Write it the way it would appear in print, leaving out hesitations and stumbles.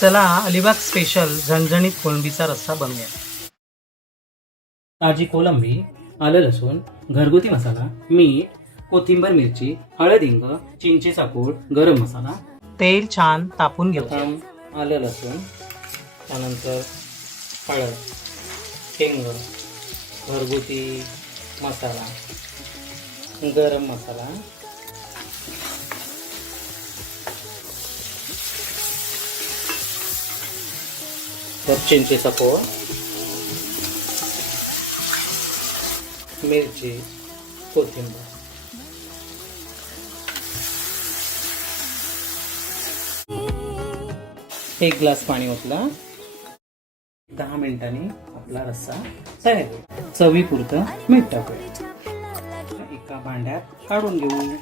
चला अलिबाग स्पेशल झणझणीत कोळंबीचा रस्सा बनवूया. ताजी कोलंबी, आलं लसूण, घरगुती मसाला, मीठ, कोथिंबीर मिरची, हळद हिंग, चिंचेचा कूट, गरम मसाला. तेल छान तापून घेऊया. आलं लसूण, त्यानंतर हळद, हिंग, घरगुती मसाला, गरम मसाला, चिंचेचा कोळ, मिरची, कोथिंबीर. एक ग्लास पाणी ओतला. 10 मिनिटांनी आपला रस्सा तयार होईल. चवीपुरतं मीठ टाकूया. एका भांड्यात काढून घेऊ.